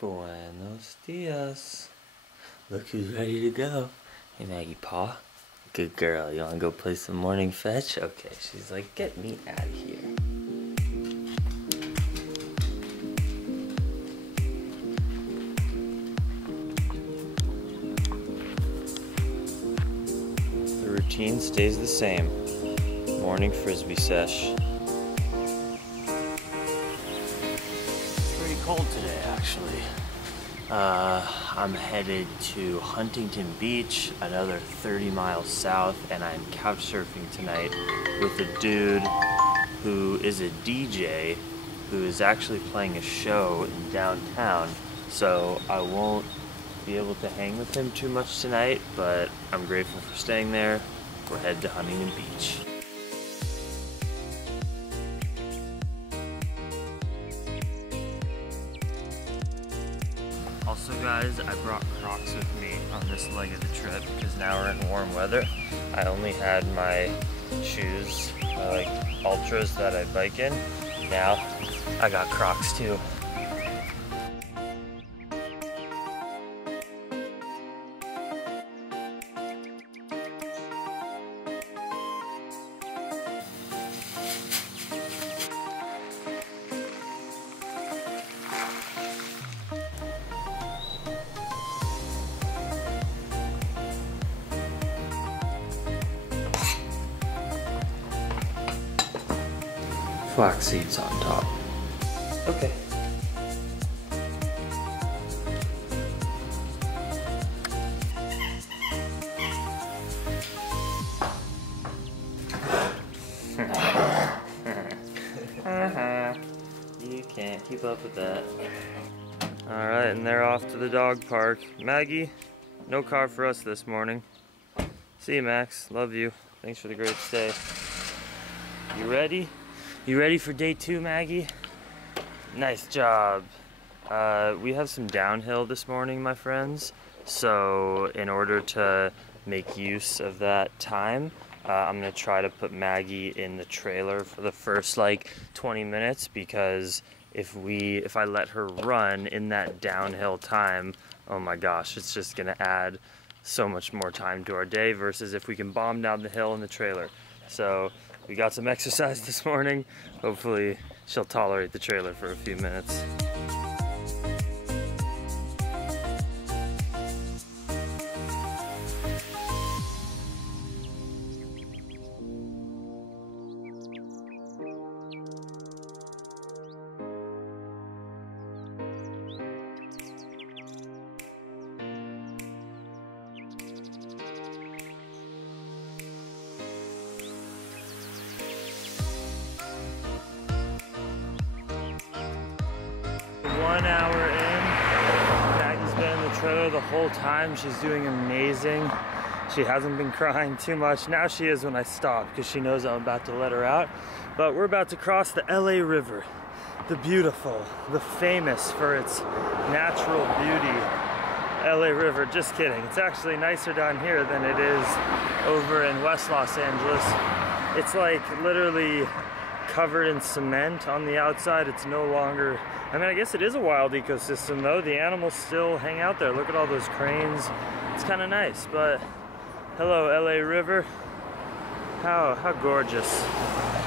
Buenos dias. Look who's ready to go. Hey Maggie Paw. Good girl. You wanna go play some morning fetch? Okay, she's like, get me out of here. The routine stays the same. Morning frisbee sesh. Cold today, actually. I'm headed to Huntington Beach, another 30 miles south, and I'm couch surfing tonight with a dude who is a DJ who is actually playing a show in downtown. So I won't be able to hang with him too much tonight, but I'm grateful for staying there. We're headed to Huntington Beach. Also guys, I brought Crocs with me on this leg of the trip because now we're in warm weather. I only had my shoes, like Ultras that I bike in. Now I got Crocs too. Flax seeds on top. Okay. You can't keep up with that. Alright, and they're off to the dog park. Maggie, no car for us this morning. See you, Max. Love you. Thanks for the great stay. You ready? You ready for day 2, Maggie? Nice job. We have some downhill this morning, my friends. So in order to make use of that time, I'm gonna try to put Maggie in the trailer for the first like 20 minutes, because if I let her run in that downhill time, oh my gosh, it's just gonna add so much more time to our day versus if we can bomb down the hill in the trailer. So we got some exercise this morning. Hopefully she'll tolerate the trailer for a few minutes. One hour in, Maggie's been in the trailer the whole time. She's doing amazing. She hasn't been crying too much. Now she is when I stop, because she knows I'm about to let her out. But we're about to cross the LA River. The beautiful, the famous for its natural beauty LA River. Just kidding. It's actually nicer down here than it is over in West Los Angeles. It's like literally covered in cement on the outside. It's no longer, I mean, I guess it is a wild ecosystem though. The animals still hang out there. Look at all those cranes. It's kind of nice, but hello LA River. How gorgeous.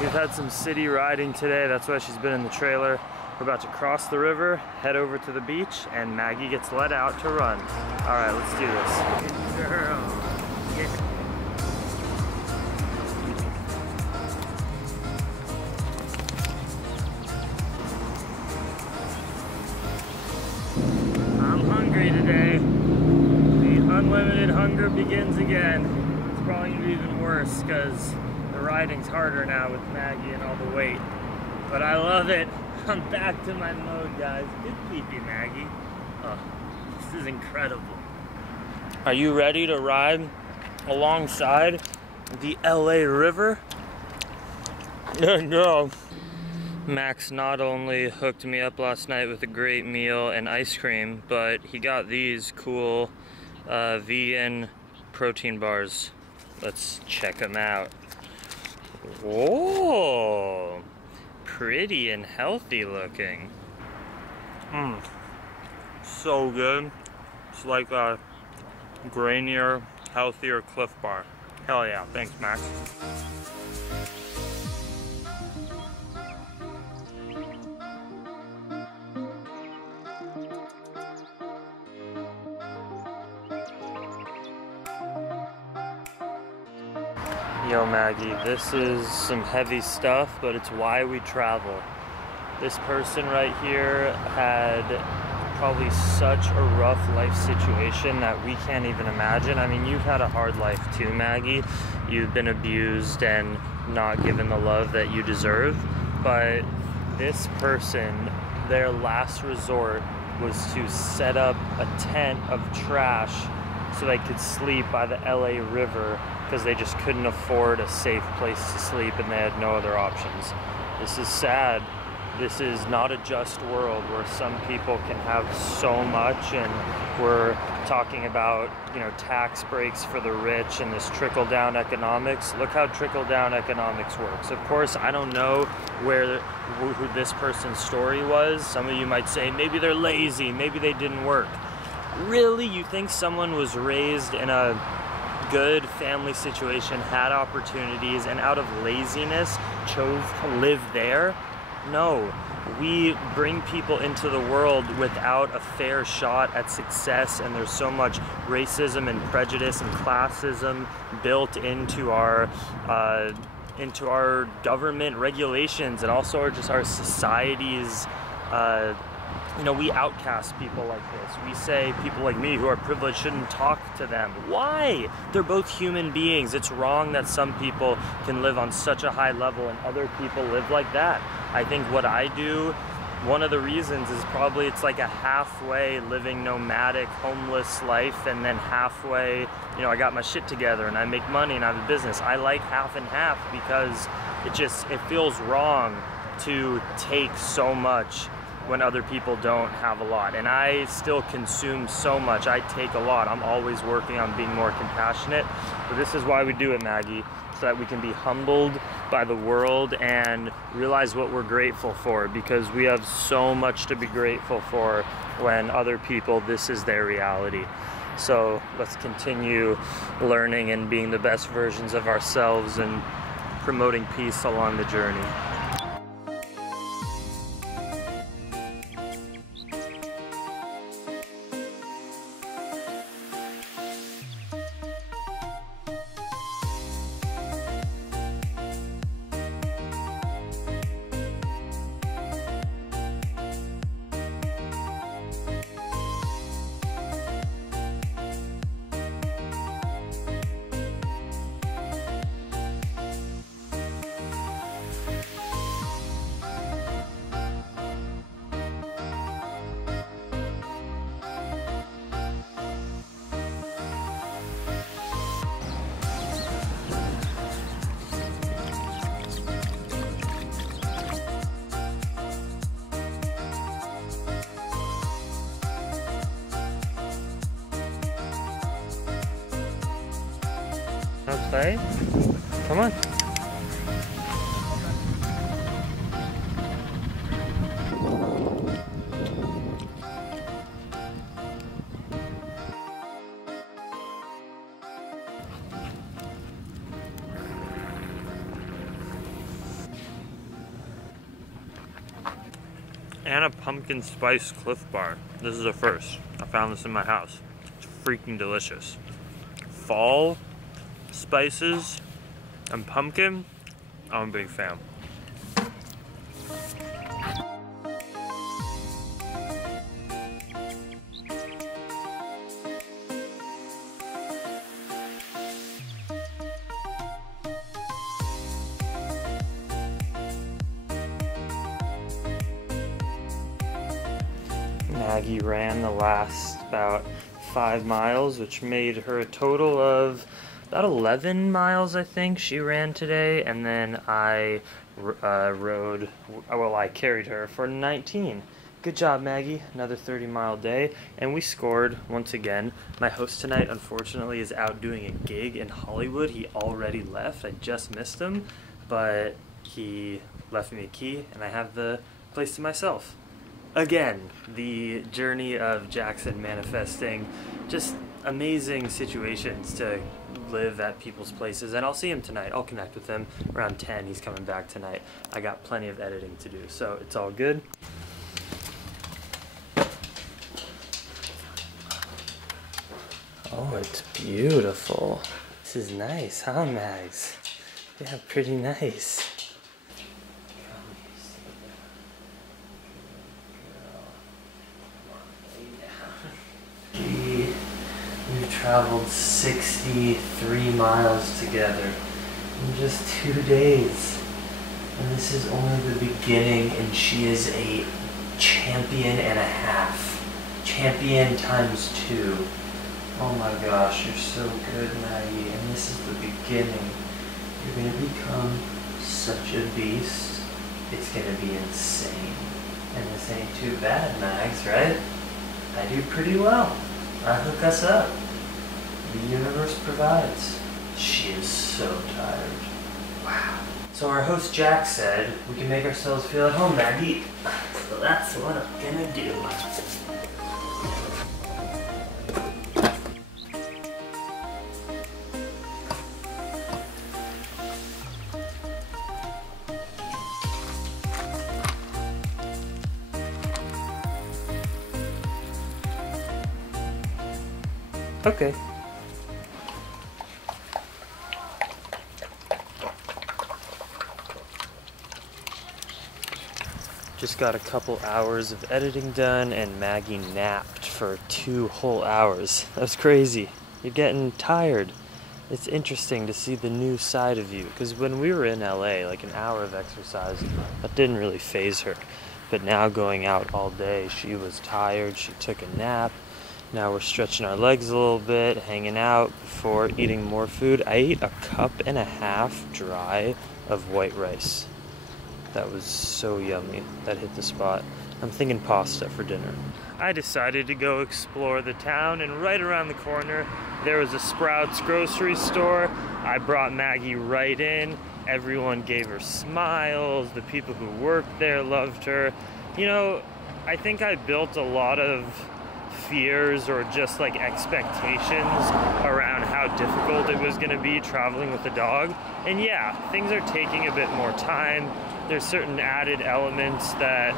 We've had some city riding today. That's why she's been in the trailer. We're about to cross the river, head over to the beach, and Maggie gets let out to run. All right, let's do this. Good girl. Yeah. Today, the unlimited hunger begins again. It's probably gonna be even worse because the riding's harder now with Maggie and all the weight. But I love it. I'm back to my mode, guys. Good peepee, Maggie. Oh, this is incredible. Are you ready to ride alongside the LA River? No. Max not only hooked me up last night with a great meal and ice cream, but he got these cool vegan protein bars. Let's check them out. Whoa, pretty and healthy looking. so good. It's like a grainier, healthier Cliff Bar. Hell yeah, thanks Max. Yo Maggie, this is some heavy stuff, but it's why we travel. This person right here had probably such a rough life situation that we can't even imagine. I mean, you've had a hard life too, Maggie. You've been abused and not given the love that you deserve. But this person, their last resort was to set up a tent of trash so they could sleep by the LA River because they just couldn't afford a safe place to sleep and they had no other options. This is sad. This is not a just world where some people can have so much, and we're talking about, you know, tax breaks for the rich and this trickle-down economics. Look how trickle-down economics works. Of course, I don't know who this person's story was. Some of you might say maybe they're lazy, maybe they didn't work. Really? You think someone was raised in a good family situation, had opportunities, and out of laziness chose to live there? No, we bring people into the world without a fair shot at success, and there's so much racism and prejudice and classism built into our government regulations, and also just our society's you know, we outcast people like this. We say people like me who are privileged shouldn't talk to them. Why? They're both human beings. It's wrong that some people can live on such a high level and other people live like that. I think what I do, one of the reasons is probably it's like a halfway living nomadic, homeless life, and then halfway, you know, I got my shit together and I make money and I have a business. I like half and half because it feels wrong to take so much when other people don't have a lot. And I still consume so much. I take a lot. I'm always working on being more compassionate. But this is why we do it, Maggie, so that we can be humbled by the world and realize what we're grateful for, because we have so much to be grateful for when other people, this is their reality. So let's continue learning and being the best versions of ourselves and promoting peace along the journey. Play? Come on. And a pumpkin spice Cliff Bar. This is a first. I found this in my house. It's freaking delicious. Fall spices and pumpkin, I'm a big fan. Maggie ran the last about 5 miles, which made her a total of about 11 miles, I think, she ran today, and then I I carried her for 19. Good job, Maggie. Another 30-mile day, and we scored once again. My host tonight, unfortunately, is out doing a gig in Hollywood. He already left. I just missed him, but he left me a key, and I have the place to myself. Again, the journey of Jackson manifesting just amazing situations to live at people's places. And I'll see him tonight. I'll connect with him around 10. He's coming back tonight. I got plenty of editing to do, so it's all good. Oh, it's beautiful. This is nice, huh, Mags? Yeah, pretty nice. We've traveled 63 miles together in just 2 days. And this is only the beginning, and she is a champion and a half. Champion times 2. Oh my gosh, you're so good, Maggie. And this is the beginning. You're gonna become such a beast. It's gonna be insane. And this ain't too bad, Mags, right? I do pretty well. I hook us up. The universe provides. She is so tired. Wow. So our host Jack said we can make ourselves feel at home, Maggie. So that's what I'm gonna do. Okay. Just got a couple hours of editing done, and Maggie napped for 2 whole hours. That was crazy. You're getting tired. It's interesting to see the new side of you, because when we were in LA, like an hour of exercise, that didn't really faze her. But now going out all day, she was tired, she took a nap. Now we're stretching our legs a little bit, hanging out before eating more food. I ate a 1.5 cups dry of white rice. That was so yummy. That hit the spot. I'm thinking pasta for dinner. I decided to go explore the town, and right around the corner there was a Sprouts grocery store. I brought Maggie right in. Everyone gave her smiles. The people who worked there loved her. You know, I think I built a lot of fears or just like expectations around how difficult it was going to be traveling with a dog. And yeah, things are taking a bit more time. There's certain added elements that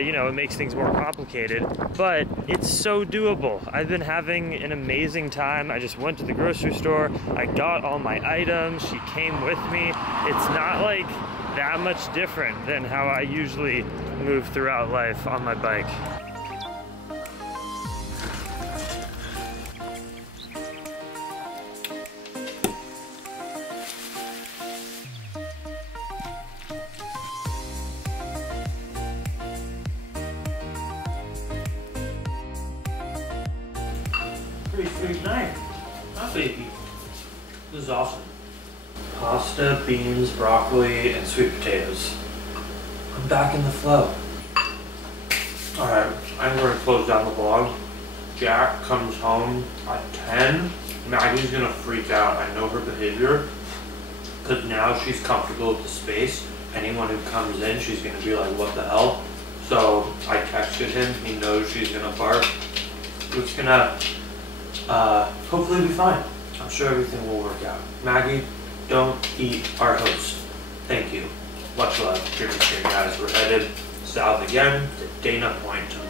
you know, it makes things more complicated, but it's so doable. I've been having an amazing time. I just went to the grocery store, I got all my items, she came with me. It's not like that much different than how I usually move throughout life on my bike. Pretty sweet night. Huh, baby? This is awesome. Pasta, beans, broccoli, and sweet potatoes. I'm back in the flow. Alright, I'm going to close down the vlog. Jack comes home at 10. Maggie's going to freak out. I know her behavior. Because now she's comfortable with the space. Anyone who comes in, she's going to be like, what the hell? So I texted him. He knows she's going to bark. It's going to hopefully be fine. I'm sure everything will work out. Maggie, don't eat our host. Thank you. Much love. Dream Stream guys. We're headed south again to Dana Point tomorrow.